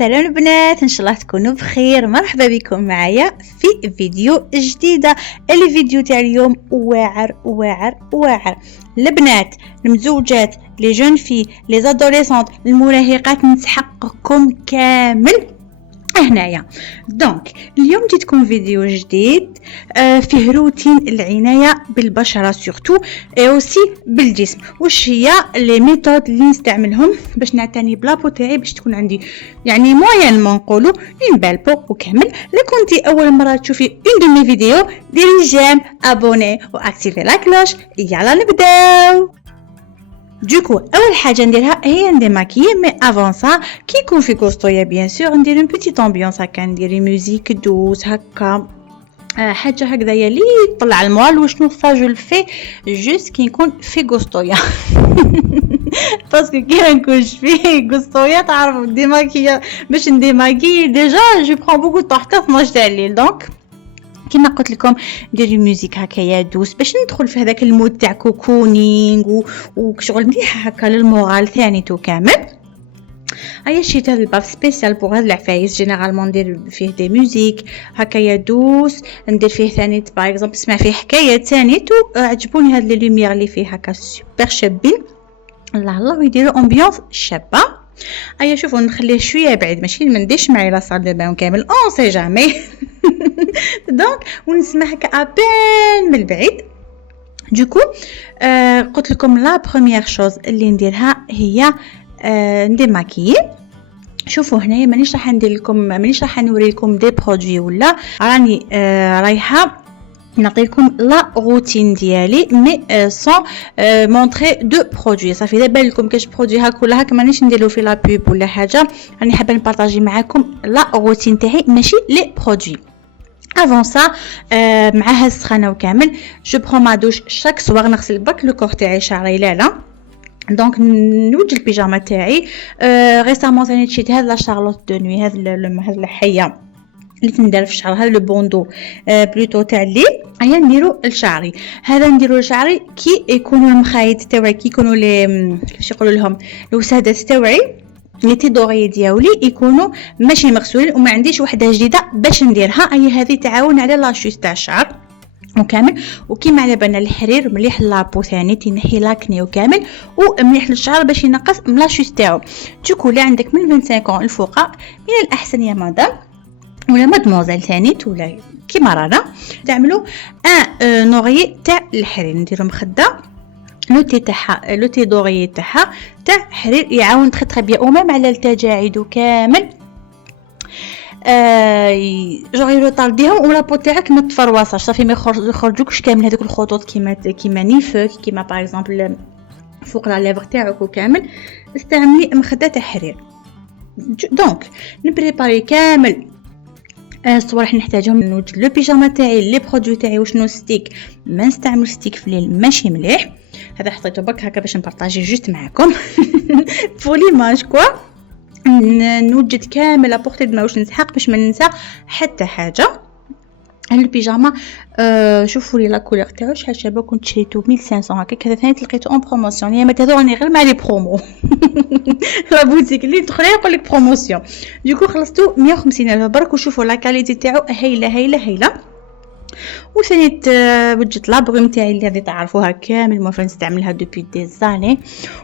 سلام البنات، ان شاء الله تكونوا بخير. مرحبا بكم معايا في فيديو جديده. الفيديو تاع اليوم واعر واعر واعر. البنات المزوجات، لي جون في، لي زادوليسونت، المراهقات، نسحقكم كامل هنايا. دونك اليوم جيتكم فيديو جديد فيه روتين العنايه بالبشره سورتو اوسي بالجسم. واش هي لي ميثود اللي نستعملهم باش نعتني بلابو تاعي باش تكون عندي يعني موين ما نقولوا اون بال بو. وكمل لا كنتي اول مره تشوفي اون دو مي فيديو ديري جيم ابوني واكتيفي لا كلوش. يلا نبداو. دوكو اول حاجه نديرها هي نديماكي. مي افون سا كي يكون في كوستويا بيان سور ندير اون بيتيت امبيونس هكا، ندير ميوزيك دوس هكا، حاجه هكذايا اللي طلع الموال. وشنو سا جو الفي جوست كي نكون في كوستويا باسكو كي نكونش في كوستويا تعرفوا ديماكي باش نديماكي ديجا جو برون بوكو طو حتى 12 تاع الليل. دونك كما قلت لكم ندير ميوزيك هكايا دوس باش ندخل في هذاك المود تاع كوكونينغ وشغل مليح هكا للمورال ثاني تو كامل. هيا شريت هذا الباف سبيسيال بوغ هاد العفايس. جينيرالمون ندير فيه دي ميوزيك هكايا دوس، ندير فيه ثاني باغ اكزومبل نسمع فيه حكايات ثاني تو. عجبوني هاد لي لوميير اللي فيه هكا سوبر شابين، الله الله، ويديروا امبيونس شابه. هيا شوفوا نخليه شويه بعيد ماشي ما نديش معايا لا صال دو بان كامل اون سي جامي دونك ونسمع هكا ابان من البعيد. دوكو قلت لكم لا بروميير شوز اللي نديرها هي نديماكي. شوفوا هنايا مانيش راح ندير لكم، مانيش راح نوري لكم دي برودوي ولا راني رايحه نعطيكم لا روتين ديالي مي سون مونطري دو برودوي. صافي دابا لكم كاش برودوي هاك ولا هاك مانيش نديرو في لا بوب ولا حاجه، راني حابه نبارطاجي معاكم لا روتين تاعي ماشي لي برودوي. افون سا معها السخانه وكامل جو برون ما دوش شاك سوار نغسل برك لو كور تاعي شعري لا دونك نوجد البيجاما تاعي. ريسامون ثاني شريت هاد لا شارلوت دو نوي، هاد الحيه اللي تندير في الشعر، هذا لو بوندو بلوتو تاع الليل. هيا نديرو لشعري، هذا نديرو لشعري كي يكونوا المخايط تاعي كي يكونوا لي كيفاش يقولوا لهم الوسادات تاعي لي تيدوري ديالي يكونوا ماشي مغسولين وما عنديش وحده جديده باش نديرها. هي هذه تعاون على لاشوس تاع الشعر وكامل. وكيما على بالنا الحرير مليح لابو ثاني تنحي لاكني وكامل ومليح للشعر باش ينقص من لاشوس تاعو. دوكو اللي عندك من 25 الفوق من الاحسن يا مدام ولا مادموزيل ثاني ولا كيما رانا تعملوا ان نوغي تاع الحرير. نديرو مخده لو تي تاعها لو تي دوري تاعها تاع حرير يعاون تري بيان ومام على التجاعيد وكامل. جوغي لو طالديهم ولا بو تاعك ما تفرواصاش صافي ما يخرجوكش كامل هذوك الخطوط كيما نيفك كيما باغ اكزومبل فوق لا ليفر تاعك وكامل. استعملي مخده تاع حرير. دونك نبريباري كامل الصوالح نحتاجهم. نوجد لو بيجاما تاعي، لي برودوي تاعي. وشنو ستيك ما نستعمل ستيك في الليل ماشي مليح، هذا حطيته برك هكا باش نبارطاجي جوست معكم فور ليماج كوا. نوجد كامل ابورتي دو واش نسحق باش ما ننسى حتى حاجه. البيجاما شوفوا لي لا كولور تاعو شحال شابه، كنت شريته 1500 هكاك. هذا ثاني لقيته اون بروموسيون، يا ما تهضروا راني غير مع لي برومو لا بوتيك اللي تدخل يقول لك بروموسيون. دوكو خلصتو 150 الف برك. وشوفوا لا كاليتي تاعو هايله هايله هايله. وثاني وجدت لابروم تاعي اللي غادي تعرفوها كامل ما نستعملها دوبي دي زاني.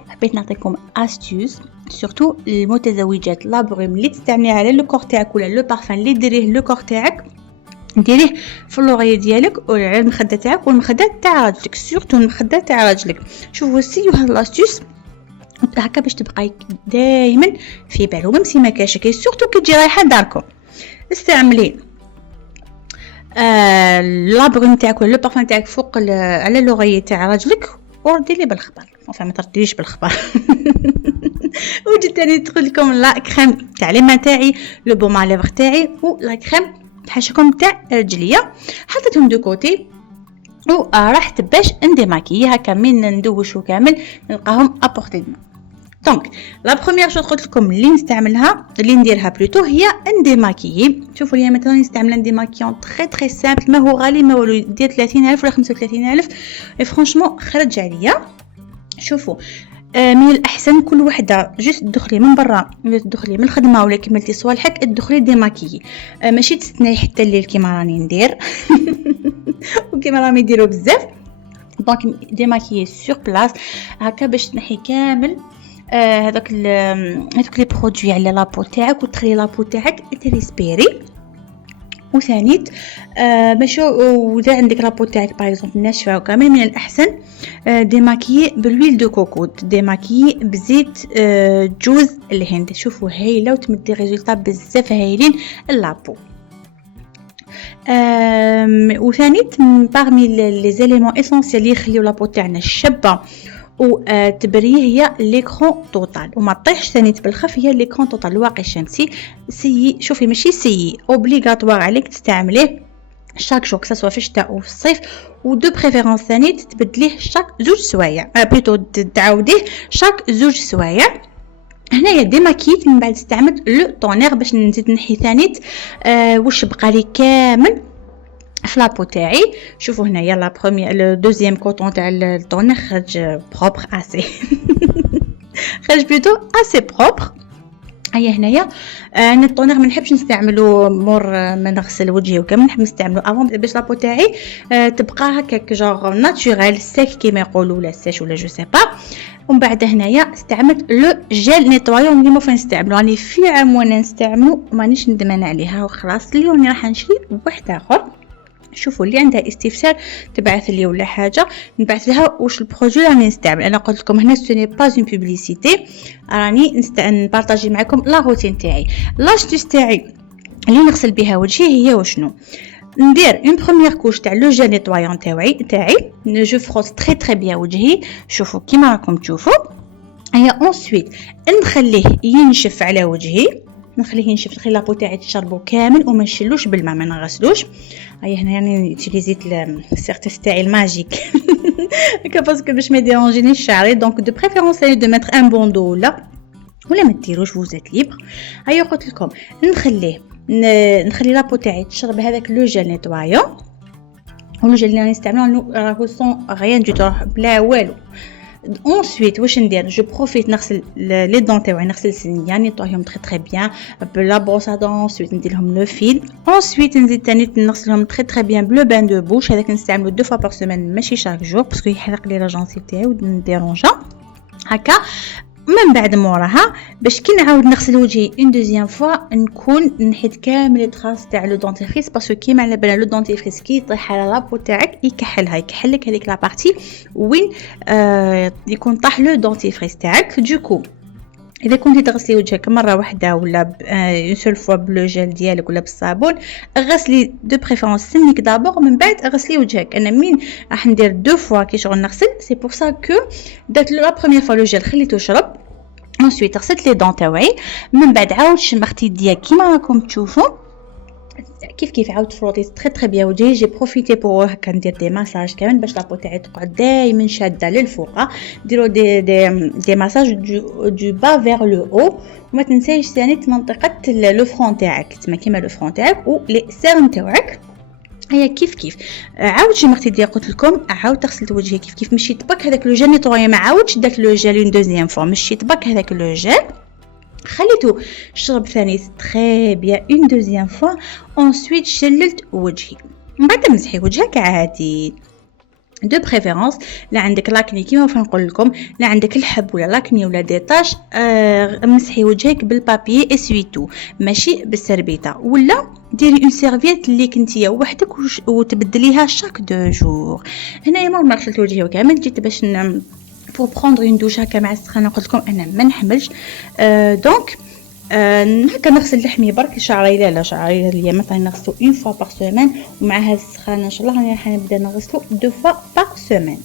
حبيت نعطيكم استيوس سورتو المتزوجات. لابروم اللي تستعمليها على لو كور تاعك ولا لو بارفان اللي ديريه لو كور تاعك ديريه في اللوغي ديالك ولا على المخده تاعك والمخده تاع راجلك سورتو المخده تاع راجلك. شوفوا سيو هاد لاستيوس هكا باش تبقاي دائما في بالو ميم سي ما كاش كي سورتو كي تجي رايحه داركم. استعملي لابروم تاعك ولا لو بارفان تاعك فوق على اللوغي تاع راجلك وردي لي بالخبر. ما ترديش بالخبر وجدت ثاني ندخل لكم لا كريم تاع لي ما تاعي، لو بوم على ليفر تاعي ولا كريم حاشكم تاع رجليه. حطيتهم دو كوتي ورحت باش نديماكي هكا من ندوش وكامل نلقاهم ابورتي دو. دونك لا بروميير شوز قلت لكم اللي نستعملها اللي نديرها بلوتو هي نديماكي. شوفوا لي مثلا نستعمل نديماكيون تري سامبل، ما هو غالي ما والو، دير 30000 ولا 35000 فرانشمون خرج عليا. شوفوا من الاحسن كل وحده جست تدخلي من برا ولا تدخلي من الخدمه ولا كملتي صوالحك تدخلي ديماكيي، ماشي تستناي حتى الليل كيما راني ندير وكيما راهم يديروا بزاف. دونك ديماكيي سور بلاص هكا باش تنحي كامل هذوك لي برودوي على لابو تاعك وتخلي لابو تاعك تريسبيري. وثانيت باش واذا عندك لابو تاعك باغ اكزومبل ناشفه وكامل من الاحسن ديماكيي بالويل دو كوكو، ديماكيي بزيت جوز الهند. شوفوا هايله وتمدي ريزولطا بزاف هايلين اللابو. وثانيت باغمي لي زيليمون اسونسيال اللي يخليو لابو تاعنا شابه وتبريه هي ليكرون توتال، وما طيحش ثانيت بالخف هي ليكرون توتال الواقي الشمسي. سي شوفي ماشي سي اوبليغاتوار عليك تستعمليه شاك جور سواء في الشتاء او في الصيف، ودو بريفيرونس ثانيت تبدليه شاك زوج سوايع بليتو تعاوديه شاك زوج سوايع. هنايا ديماكيت من بعد استعملت لو طونير باش نزيد نحي ثانيت واش بقالي كامل في لابو تاعي. شوفوا هنايا لا بروميير لو دوزيام كوطون تاع الطونير خرج بروبر اسي خرج بلوتو اسي بروبر. هيا هنايا انا الطونير ما نحبش نستعملو مور ما نغسل وجهي وكامل، نحب نستعملو افون باش لابو تاعي تبقى هكاك جوغ ناتوريل سيك كيما يقولوا ولا سيش ولا جو سي با. ومن بعد هنايا استعملت لو جيل نيتوايون اللي ما فين نستعملو، راني في عام وانا نستعملو مانيش ندمان عليها وخلاص. اليوم راح نشري واحد اخر. شوفوا اللي عندها استفسار تبعث لي ولا حاجه نبعث لها واش البروجي راني نستعمل. انا قلت لكم هنا سوني با اون بوبليسيتي، راني نبارطاجي معكم لا روتين تاعي. لاستيس تاعي اللي نغسل بها وجهي هي وشنو ندير اون بروميير كوش تاع لو جيل نيتوايون تاعي جو فروت تري تري بيان وجهي. شوفوا كيما راكم تشوفوا. هيا اونسويت نخليه ينشف على وجهي، نخليه ينشف، نخلي لابو تاعي تشربو كامل وما نشلوش بالماء ما نغسلوش. هيا هنا يعني تيليزيت السيرتيف تاعي الماجيك هكا باسكو باش ما يديرونجينيش شعري. دونك دو بريفيرونس دو ميتر ان بوندو ولا ما ديروش فوزيت ليبر. هيا قلت لكم نخلي لابو تاعي تشرب هذاك لو جيل نيتوايون، ولو جيل اللي نستعملو راهو سون غيان دو تروح بلا والو. ensuite واش ندير جو بروفيت نغسل لي دون تاعي، نغسل سناني نيطويهم تري تري بيان بلا بروس ا دون. ensuite ندير لهم لو فيل. ensuite نزيد تاني نغسلهم تري تري بيان بلو بان دو بوش. هذاك نستعملو دو فوا بار سيمين ماشي شاك جور باسكو يحرق لي لا جونسيف تاعي ونديرونجا هكا. من بعد موراها باش كي نعاود نغسل وجهي اون دوزيام فوا نكون نحيت كامل التراس تاع لو دونتيفريس، باسكو كيما على بالنا لو دونتيفريس كي يطيح على لابو تاعك يكحلك هذيك لا بارتي وين يكون طاح لو دونتيفريس تاعك. دوكو اذا كنتي تغسلي وجهك مره واحده ولا اون سول فوا بلو جيل ديالك ولا بالصابون، غسلي دو بريفيرونس سنيك دابور من بعد غسلي وجهك. انا مين راح ندير دو فوا كي شغل نغسل، سي بور سا كو درت لا بروميير فوا لو جيل خليته يشرب، ensuite غسلت لي دون تاعي، من بعد عاود شمخت يديا كيما راكم تشوفوا كيف عاود فروتي تري تري بيان وجهي. جي بروفيتي بور هكا ندير دي مساج كمان باش لابو تاعي تقعد دائما شاده للفوق. ديروا دي مساج دو با فيغ لو او، وما تنسايش ثاني منطقه لو فرون تاعك تما كيما لو فرون تاعك ولي سيرن تاعك. هيا كيف عاود شمختي ديال قلت لكم عاود غسلت وجهي كيف مشي طبق هذاك لو جيل نيطوي، ما عاودش درت لو جيل اون دوزيام فوا، مشي طبق هذاك لو جيل خليته شرب ثاني تري بيان اون دوزيام فوا. ensuite شللت وجهي، من بعد مسحي وجهك عادي دو بريفيرونس. لا عندك لاكني كيما نقول لكم، لا عندك الحب ولا لاكني ولا ديتاش، مسحي وجهك بالبابي اسويتو ماشي بالسربيطه، ولا ديري اون سيرفيت اللي كنتي وحدك وتبدليها شاك دو جور. هنايا ما غسلت وجهي وكامل جيت باش pour prendre une douche هكا مع السخانه. قلت لكم انا ما نحملش دونك هكا نغسل لحمي برك، شعري لا شعري ليا مثلا نغسلو اون فوا بار سيمين، ومع هذه السخانه ان شاء الله راني راح نبدا نغسلو دو فوا بار سيمين.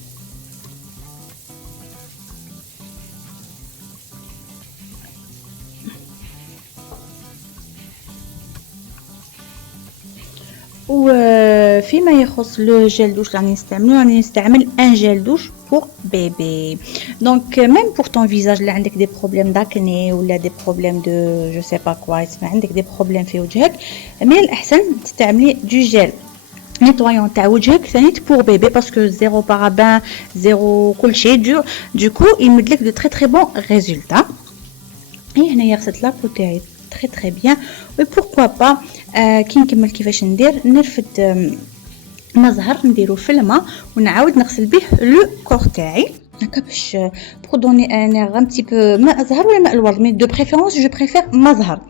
وفيما يخص لو جيل دوش راني نستعمل ان جيل دوش pour bébé. Donc même pour ton visage اللي عندك des problèmes d'acné ولا des problèmes de je sais pas quoi، اسمع عندك des problèmes في وجهك، من الأحسن تستعملي du gel نيطوايون تاع وجهك ثاني بور بيبي باسكو زيرو بارابان زيرو كلشي دوكو يمدلك دو تري بون ريزولتا. اي هنايا غسلت لابو تاعي تري بيان و بوركوا با كي نكمل كيفاش نرفد مزهر نديرو في الماء ونعاود نغسل به لو كور تاعي هكا باش بور دوني ان اير ان بتي بو ماء زهر ولا ماء الورد مي دو بريفيرونس جو بريفير ماء زهر.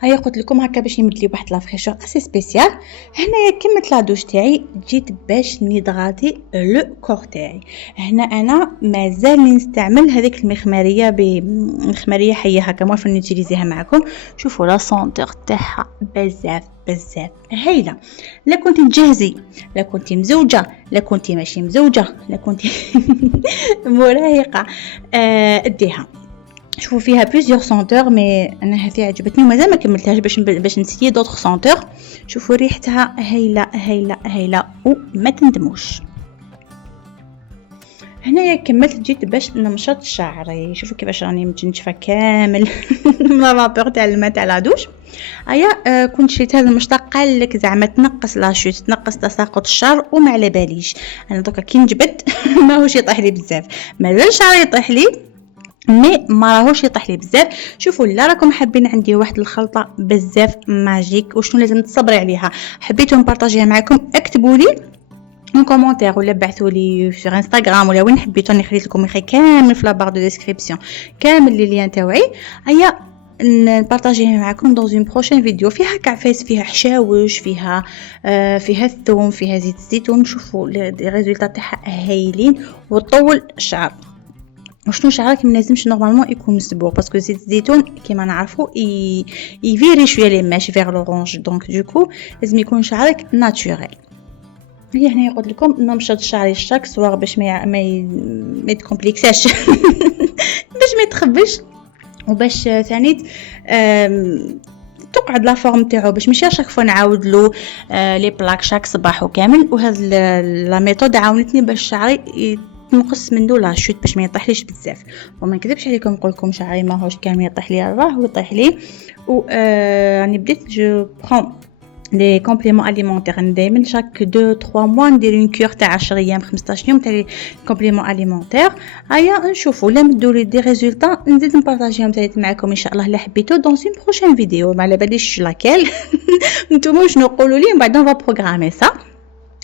هيا قلت لكم هكا باش يمد لي واحد لا فريشور اسي سبيسيال. هنايا كملت لا دوش تاعي جيت باش نيدغاتي لو كور تاعي. هنا انا مازال نستعمل هذيك المخماريه بمخماريه حيه هكا ما نوتيليزيها معكم. شوفوا لا سونتور تاعها بزاف هايله. لا كنتي تجهزي لا كنتي مزوجه لا كنتي ماشي مزوجه لا كنتي مراهقه اديها. شوفوا فيها بليزيور سونتور مي انا هذه عجبتني ومازال ما كملتهاش باش نسيي دوطخ سونتور. شوفوا ريحتها هايله وما تندموش. هنايا كملت جيت باش نمشط شعري. شوفوا كيفاش راني متنشفه كامل من لابور تاع الماء تاع لا دوش. ايا كنت شريت هذا المشطه قالك زعما تنقص لاشوت تنقص تساقط الشعر وما على باليش. انا دوكا كي نجبد ماهوش يطيح لي بزاف مازال شعري يطيح لي مي ما راهوش يطيح لي بزاف. شوفوا لا راكم حابين عندي واحد الخلطه بزاف ماجيك وشنو لازم تصبري عليها حبيتو نبارطاجيها معكم اكتبوا لي ان كومونتير ولا بعثوا لي في انستغرام ولا وين حبيتو نخلي لكم يخي كامل في لا بار دو ديسكريبسيون كامل لي لين تاوعي. هيا نبارطاجيها معكم دون اون بروشين فيديو فيها كعفاس فيها حشاوش فيها الثوم فيها زيت الزيتون. شوفوا لي ريزولطا تاعها هايلين وطول الشعر. وشنو شعرك ما لازمش نورمالمون يكون مسبوغ باسكو زيت الزيتون كيما نعرفوا يفيري شويه لي ماش فيغ لورانج دونك دوكو لازم يكون شعرك ناتوريل. هي هنا يقول لكم نمشط شعري شاك سواغ باش ما يتكومبليكساش باش ما يتخبش وباش ثاني تقعد لا فورم تاعو باش ماشي شاك فوا نعاود له لي بلاك شاك صباح وكامل. وهذا لا ميثود عاونتني باش شعري نقص منه لا شوت باش ما يطيحليش بزاف. وما نكذبش عليكم نقول لكم شعري ماهوش كامل يطيح لي راه يطيح لي. و راني بديت جو برون لي كومبليمون اليمونتير دائما شاك 2 3 موا ندير اون كور تاع 10 ايام 15 يوم تاع لي كومبليمون اليمونتير. هيا نشوفوا لا مدوا لي دي ريزولطا نزيد نبارطاجيهم ثاني معكم ان شاء الله لا حبيتو دون اون بروشين فيديو. ما على باليش لاكيل نتوما شنو نقولوا لي بعد اون فا بروغرامي سا.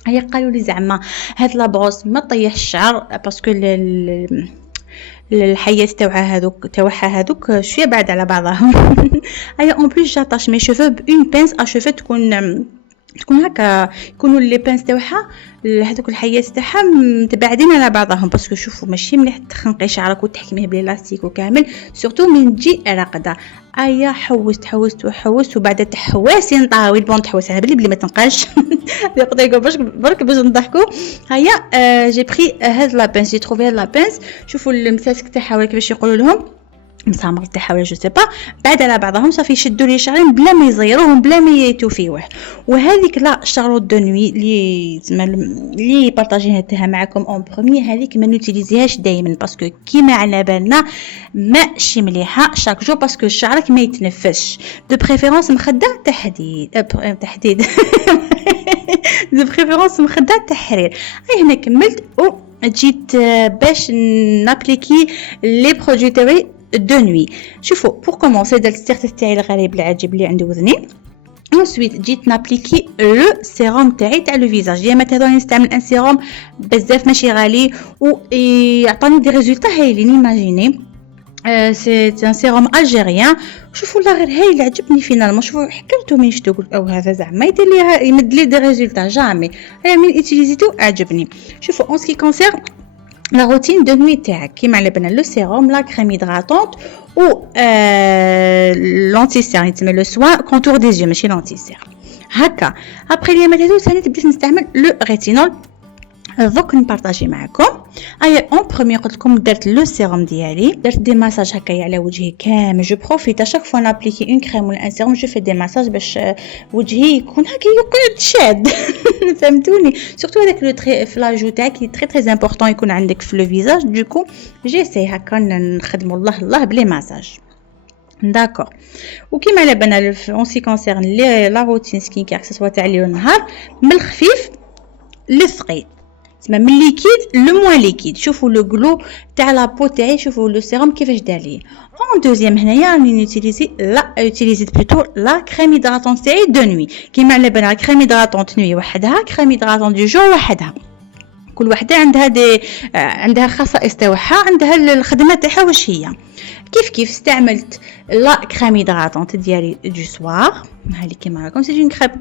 هيا قالوا لي زعما هاد لابروس ما طيح الشعر باسكو الحيات تاعها هذوك شويه بعد على بعضهم. هيا اون بليس جاتاش مي شوفو بون بينس ا شوفو تكون هكا يكونوا لي بينس تاعها هذوك الحيات تاعها متباعدين على بعضهم باسكو شوفوا ماشي مليح تخنقي شعرك وتحكميه بلاستيك وكامل سورتو من تجي راقده. ايا حوست وبعد تحواسي نطاوي بون تحوس على بلي ما تنقاش يقدر يقول برك باش نضحكوا. هيا جي بري هاد لا بينس جي تروفي هاد لا بينس. شوفوا المساسك تاعها ولا كيفاش يقولوا لهم مسامر تاعها ولا جو سي با بعد على بعضهم صافي يشدوا لي شعرين بلا ما يزيروهم بلا ما يتوفيوه. وهذيك لا شاروت دو نوي لي بارطاجيها تاعها معكم اون بروميير هذيك ما نوتيليزيهاش دائما باسكو كيما على بالنا ماشي مليحه شاك جو باسكو شعرك ما يتنفسش دو بريفيرونس مخده تحديد دو بريفيرونس مخده تحرير. هاي هنا كملت جيت باش نابليكي لي برودوي تاعي دو نوي. شوفوا بور كومونسي درت السيرت تاعي الغريب العجيب اللي عند وذني. ensuite جيت نابليكي لو سيروم تاعي تاع لو فيزاج. ديما تهضرني نستعمل ان سيروم بزاف ماشي غالي و يعطيني دي ريزولطا هايلين. ايماجيني سي ان سيروم الجيريان. شوفوا لا غير هايل عجبني فينالمون. شوفوا حكرته من شتو قلت او هذا زعما يدير لي يمد لي دي ريزولطا جامي. هيا من اتيليزيتو عجبني. شوفوا اون سكي كونسير لا روتين دو نوي تاعك كيما على بالنا لو سيروم لا كريم هيدراتونت و لونتي سير يتسمى لو سوان كونتور دي زيو ماشي لونتي سير هكا. ابري لي ماتيريال ثاني بديت نستعمل لو ريتينول دوك نبارطاجي معكم. ايا اون بروميير قلت لكم درت لو سيروم ديالي درت دي ماساج هكايا على وجهي كامل. جو بروفيت اشاك فوا نابليكي اون كريم ولا ان سيروم جو في دي ماساج باش وجهي يكون هكا يقعد شاد فهمتوني. سورتو هذاك لو تري فلاجو تاعك تري تري امبورطون يكون عندك في لو فيزاج. دوكو جيساي هكا نخدموا الله بلي ماساج. داكور. وكيما على بالنا اون سي كونسيرن لي لا روتين سكين كير سوا تاع الليل والنهار، من الخفيف للثقيل، تسمى من ليكيد لو موان ليكيد. شوفوا لو غلو تاع لا بو تاعي، شوفوا لو سيروم كيفاش دار لي. اون دوزيام هنايا راني نوتيليزي يوتيليزيت بلوتو لا كريم هيدراتونت تاعي دو نوي. كيما على بالنا كريم هيدراتونت نوي وحدها، كريم هيدراتونت دو جور وحدها، كل وحده عندها خصائص تاعها، عندها الخدمه تاعها واش هي. كيف استعملت لا كريم هيدراتونت ديالي دو سوار، هذه كيما راكم سي اون كريب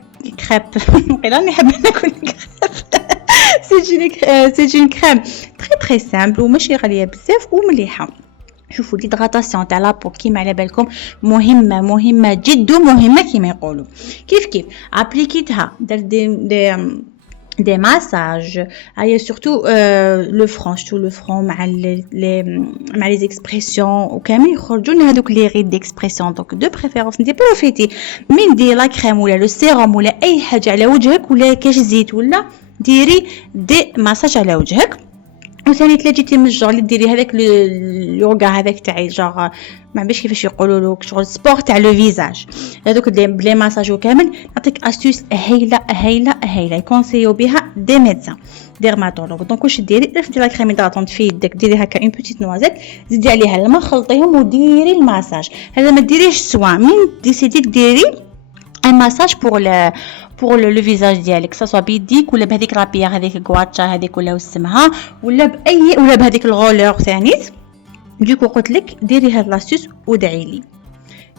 راني نحب ناكل كريب سي اون كريم تري سامبل وماشي غاليه بزاف ومليحه. شوفوا ليدغاتاسيون تاع لابو كيما على بالكم مهمه جد مهمه كيما يقولوا. كيف ابليكيتها دار des massages. Il y a surtout le front, مع les expressions وكامل يخرجوا لنا هذوك لي ريد ديكسبرسيون. دونك دو بريفيرونس ندير بروفيتي من دير لا كريم ولا لو سيروم ولا اي حاجه على وجهك ولا كاش زيت ولا ديري دي مساج على وجهك. وثاني تلاجيتي من الجور اللي ديري هذاك اليوغا هذاك تاعي جور ما باش كيفاش يقولوا لك شغل سبور تاع لو فيزاج، هذوك بلي مساج وكامل. نعطيك استوس هايله يكونسيو بها دي ميدسان ديرماتولوج. دونك واش ديري؟ رفدي لا كريم هيدراتونت في يدك، ديري هكا اون بوتيت نوازيت، زيدي عليها الماء خلطيهم وديري الماساج. هذا ما ديريش سوا من ديسيدي ديري ان مساج بور لو فيزاج ديالك، سواء بيديك ولا بهذيك لابيير هذيك غواتشا هذيك ولا اسمها ولا باي ولا بهذيك الغولور ثانيت. دوكو قلت لك ديري هاد لاستوس ودعي لي.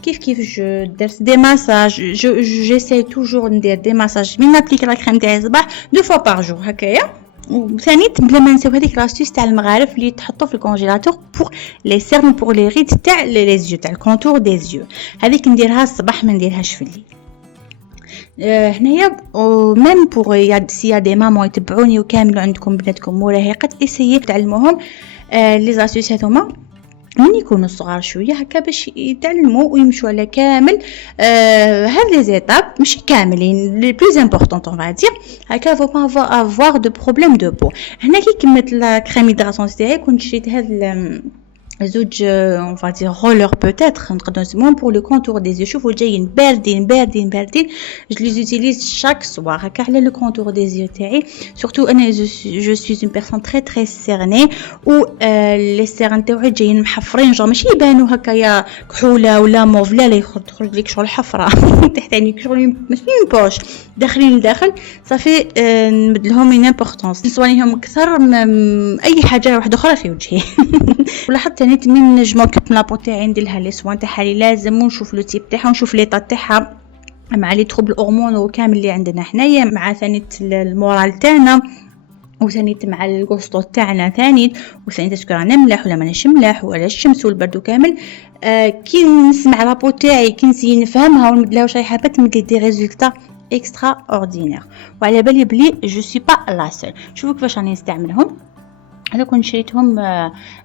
كيف جو درت دي مساج، جيساي توجور ندير دي مساج من نابليك لا كريم تاعي الصباح دو فوا بار جور هكايا. وثاني بلا ما نساو هذيك لاستوس تاع المغارف اللي تحطوا في الكونجيلاتور بور لي سيرم بور لي ريد تاع لي زيو تاع الكونتور دي زيو، هذيك نديرها الصباح ما نديرهاش في الليل. هنايا ميم بور سي دي مامون يتبعوني وكامل عندكم بناتكم مراهقات اسيي تعلموهم لي زاسيوس هذوما من يكونوا صغار شويه هكا باش يتعلموا ويمشوا على كامل هاد لي زيتاب ماشي كاملين لي بلوز امبورطونط اون فادير هكا فو با افوار دو بروبليم دو بو. هنا كي كملت لا كريم هيدراتونت تاعي كنت شريت هاد زوج اون فادير رولور بوتيتر نقدروا نسموهم بور لو كونتور دي زيو. شوفوا جايين باردين جو لي زوتيليز شاك سوار هكا على لو كونتور دي زيو تاعي. سورتو انا جو سوي اون بيرسون تري سيرني و لي سيرن تاعي جايين محفرين جو ماشي يبانوا هكايا كحوله ولا موف، لا يخرج لك شغل حفره تحت عينيك شغل ماشي بوش داخلين لداخل صافي نبدلهم من امبورطونس نسوانيهم اكثر اي حاجه واحده اخرى في وجهي. ولاحظت من نجمو كيف لابو تاعي ندير لها لي سوان تاعها اللي لازم ونشوف لو تيب تاعها ونشوف ليطا تاعها مع لي تروبل هرمون وكامل اللي عندنا حنايا مع ثاني المورال تاعنا وثانيت مع الكوستو تاعنا ثاني وثانيت اسكو رانا ملاح ولا ماناش ملاح ولا الشمس والبرد وكامل. كي نسمع لابو تاعي كي نسي نفهمها ونبدلها واش راهي حابه تمد دي ريزولطا اكسترا اوردينير وعلى بالي بلي جو سوي با لا سول. شوفوا كيفاش راني نستعملهم. هذا كنت شريتهم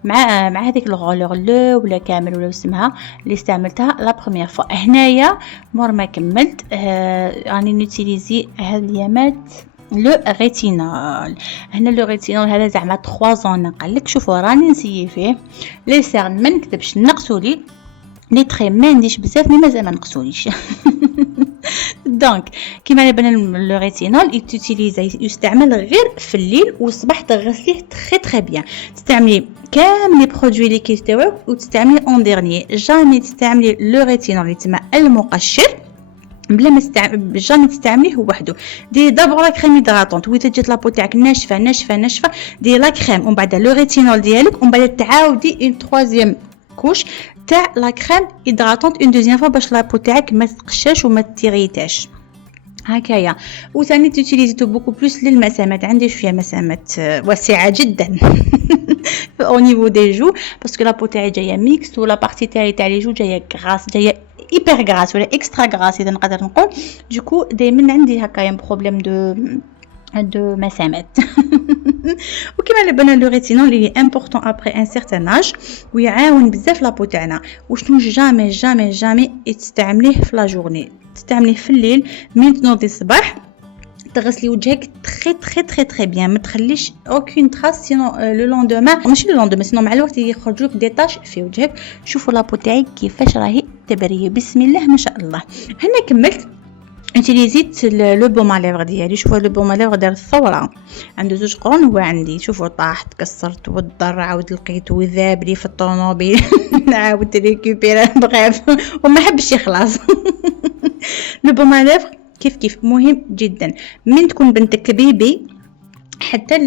مع هذيك الغولور لو ولا كامل ولا اسمها اللي استعملتها لا بروميير فوا. هنايا مور ما كملت راني نوتيليزي هاد اليامات لو ريتينول. هنا لو ريتينول هذا زعما 3 ans نقلك. شوفوا راني نسيي فيه لي سيرن ما نكتبش نقصولي لي تري ما نديش بزاف مي مازال ما نقصوليش. دونك كيما على بالنا لو ريتينول يستعمل غير في الليل والصباح تغسليه تري بيان. تستعملي كامل لي برودوي اللي كيستويو وتستعملي اون ديرني. جامي تستعملي لو ريتينول اللي تسمى المقشر بلا ما جامي تستعمليه وحده. ديري دابور لا كريم هيدراتونت وإذا جات لابو تاعك ناشفه ديري لا كريم ومن بعد لو ريتينول ديالك ومن بعد تعاودي اون تروازيام كوش تاع لا كريم هيدراتونت اون دوزيام فوا باش لابو تاعك ما تقشاش وما تيريتاش هكايا. وثاني تيوتيليزيتو بوكو بلوس للمسامات. عندي شويه مسامات واسعه جدا او نيفو دي جو باسكو لابو تاعي جايه ميكس ولا بارتي تاع لي جو جايه غراس جايه ايبر غراس ولا اكسترا غراس اذا نقدر نقول. دوكو دائما عندي هكايا بروبليم دو مسامات. وكما على بالنا لو ريتينول اللي امبورطون ابري ان سيرتان اج ويعاون بزاف لابو تاعنا. وشنو جامي تستعمليه في لا جورني. تستعمليه في الليل من تنوضي الصباح تغسلي وجهك تري بيان ما تخليش اوكين تراس سينو لو لوندومان ماشي لو لوندومان سينو مع الوقت يخرج لك دي طاش في وجهك. شوفوا لابو تاعي كيفاش راهي تبريه بسم الله ما شاء الله. هنا كملت انتيليزيت لو بوم على ليفغ ديالي. شوفوا لو بوم على ليفغ دار الثوره، عنده زوج قرون هو عندي. شوفوا طاح تكسرت والضر عاود لقيتو ذاب لي في الطوموبيل عاود ريكوبيرا بغاف وما حبش يخلص. لو بوم على ليفغ كيف مهم جدا من تكون بنتك بيبي حتى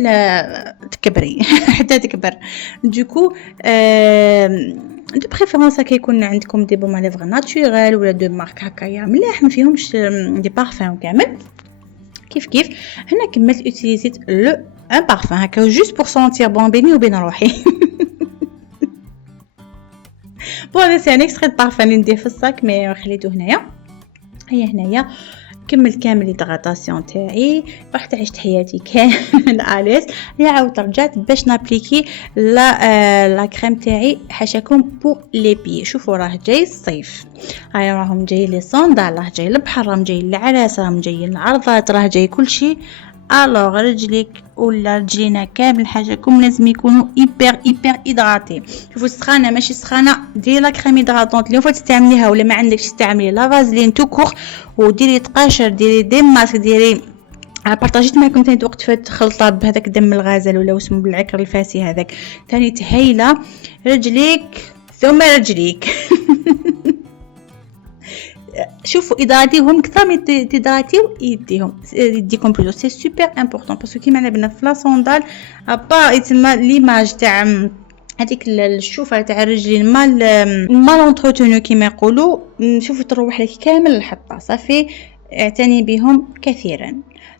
تكبري حتى تكبر. دوكو دو بريفيرونس كيكون عندكم دي بوم ليفغ ناتوريل ولا دو مارك هكايا مليح ما فيهمش دي بارفان كامل. كيف هنا كملت اوتيليزيت لو ان بارفان هكا جوست بور سونتير بون بيني وبين روحي. بون هذا سي ان اكستري بارفان اللي ندير في الصاك مي خليته هنايا. هي هنايا كملت كامل ليدغاتاسيون تاعي، رحت عشت حياتي كامل اليس. هي عاودت رجعت باش نابليكي لا كريم تاعي حاشاكم بور لي بي. شوفوا راه جاي الصيف، هاي راهم جاي لي صندال، راه جاي البحر، راهم جاي العراس، راهم جاي العرضات، راه جاي كلشي. الوغ رجليك ولا رجلينا كامل حاجاكم لازم يكونوا ايبر هيدراتي. شوفوا السخانه ماشي سخانه، ديري لا كريم هيدراتونط اللي فوت تستعمليها ولا ما عندكش تستعملي لا فازلين تو كور وديري تقاشر، ديري دي ماسك، ديري بارطاجيت معكم ثاني وقت فات خلطه بهذاك دم الغزال ولا اسمه بالعكر الفاسي هذاك ثاني تهيله رجليك ثم رجليك. شوفوا اداراتيهم كثر من تداراتيو يديكم بلوز سي سوبر امبورطون باسكو كيما عندنا في لا صوندال ابا يتما ليماج تاع هذيك الشوفه تاع الرجلين مال اونتروتونو كيما يقولوا. شوفوا تروح لك كامل الحطه صافي، اعتني بهم كثيرا.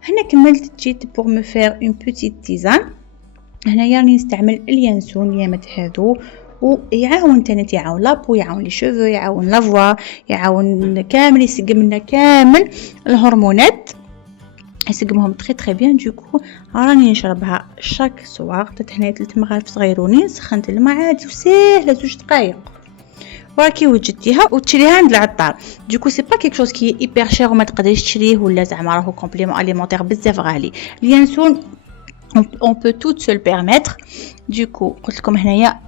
هنا كملت جيت بور مو فير اون بوتيت تيزان. هنايا راني نستعمل اليانسون يامت هذو ويعاون تاني، يعاون لابو، يعاون لي شوفو، يعاون لافوا، يعاون كامل، يسقم لنا كامل الهرمونات، يسقمهم تري بيان. دوكو راني نشربها شاك سوار. درت هنا 3 مغارف صغيرونين، سخنت الماء عادي وسهله 2 دقائق وراكي وجدتيها وتشريها عند العطار. دوكو سي با كيك شوز كي ايبر شير وما تقدريش تشريه ولا زعما راهو كومبليمون اليمونتير بزاف غالي. اليانسون on peut tout se le permettre. Du coup قلت لكم هنايا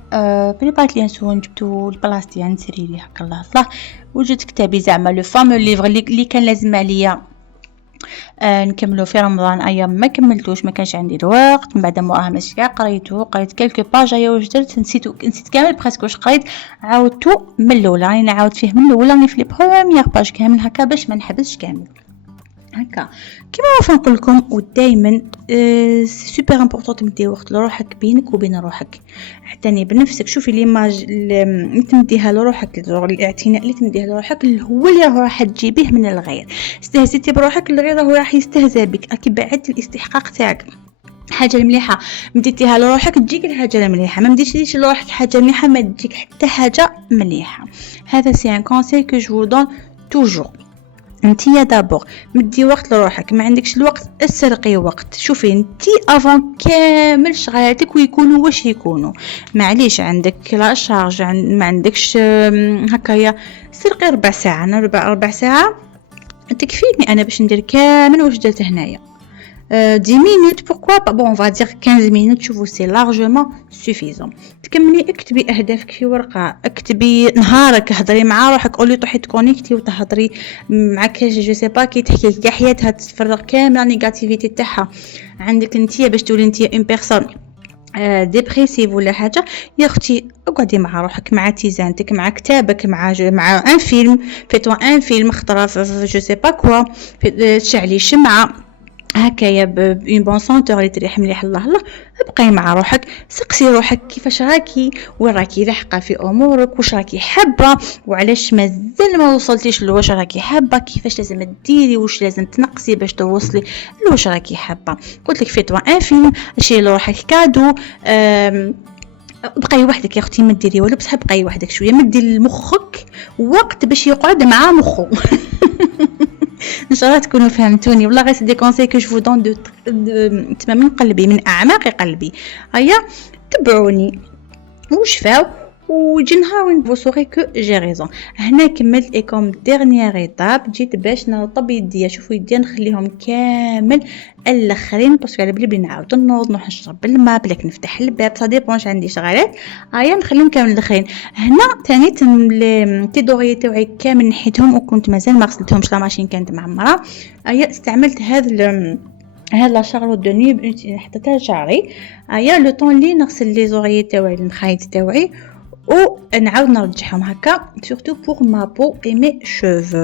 بريباريت اليانسون، جبتو البلاستيك نسري ليه هكا الله صلاح، وجدت كتابي زعما لو فامو ليفر اللي كان لازم عليا نكملو في رمضان. ايام ما كملتوش، ما كانش عندي الوقت. من بعد موراها ماشي كاع قريت كلكو باج ايا واش درت نسيت كامل بريسك واش قريت، عاودتو من الاول. راني نعاود فيه من الاول، راني في لي بروميير باج كامل هكا باش ما نحبسش كامل هكا كيما ما نقول لكم. ودائما سوبر امبورطون تمدي وقت لروحك بينك وبين روحك، اعتني بنفسك. شوفي ليماج اللي تمديها لروحك، الاعتناء اللي تمديه لروحك هو اللي راح تجيبيه من الغير. استهزيتي بروحك الغير راح يستهزأ بك. اكي بعدت الاستحقاق تاعك. حاجه مليحه مديتيها لروحك تجيك الحاجه المليحه، ما مديتيش لروحك حاجه مليحه ما تجيك حتى حاجه مليحه. هذا سي ان كونساي كو جو دون توجور. انتي دابور مدي وقت لروحك، ما عندكش الوقت اسرقي وقت. شوفي انتي افون كامل شغلاتك ويكونوا واش يكونوا، معليش عندك لا شارج ما عندكش هكايا سرقي 4 ساعه. انا 4 ساعه تكفيني انا باش ندير كامل واش درت هنايا. 10 minutes pourquoi pas, bon on va dire 15 minutes. شوفوا سي لارجومون سوفيزون. تكملي اكتبي اهدافك في ورقه، اكتبي نهارك، هضري مع روحك، قولي طوحي تكونيكتي وتهضري معك جو سي با كي تحكي كاع حياتها تفرغ كامل نيجاتيفيتي تاعها عندك انتيا باش تولي انتيا اون بيرسون ديبريسيف ولا حاجه. يا اختي اقعدي مع روحك، مع تيزانتك، مع كتابك، مع ان فيلم، فيتو ان فيلم خطره في جو سي با كوا، تشعلي شمعه هكايا بون بون سونتور اللي تريح مليح. الله الله ابقي مع روحك، سقسي روحك كيفاش راكي، وين راكي لاحقه في امورك، واش راكي حابه، وعلاش مازال ما وصلتيش لواش راكي حابه، كيفاش لازم ديري، واش لازم تنقصي باش توصلي لواش راكي حابه. قلت لك فيتوا ان فيلم، شي لروحك كادو. بقاي وحدك يا اختي، ما ديري والو، بصح بقاي وحدك شويه، مدي لمخك وقت باش يقعد مع مخه. ان شاء الله تكونوا فهمتوني. والله غير دي كونساي كو جو دون دو من قلبي، من اعماق قلبي. هيا تبعوني وشفاو وجي نهار وين فو سوري كو جي ريزون. هنا كملت اي كوم ديرنيير ايتاب جيت باش نرطب يديا. شوفوا يديا نخليهم كامل الاخرين باسكو على بلي نعاود نوض نروح نشرب الماء بلاك نفتح الباب صا ديبونش عندي شغالات. نخليهم كامل الاخرين. هنا ثاني تي دوري تاعي كامل نحيتهم وكنت مازال ما غسلتهمش، لا ماشين كانت معمره. استعملت هذا لا شارلوت دو نوي حطيتها لشعري. لو طون لي نغسل لي زوريي تاعي المخايط تاعي ونعاود نرجعهم هكا سورتو بور ما بو اي مي شوفو.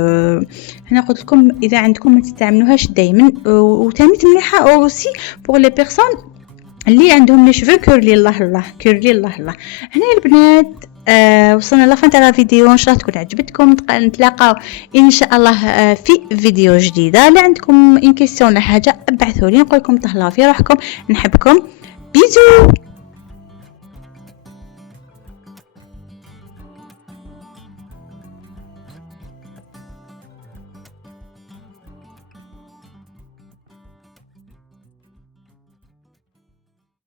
هنا قلت لكم اذا عندكم ما تستعملوهاش دائما، وثاني مليحه اوسي بور لي بيرسون اللي عندهم لي شوفو كورلي الله كورلي الله. هنا البنات وصلنا لفان تاع الفيديو، ان شاء الله تكون عجبتكم. نتلاقاو ان شاء الله في فيديو جديده. لا عندكم ان كيسيون ولا حاجه ابعثوا لي، نقول لكم تهلاو في روحكم، نحبكم، بيزو.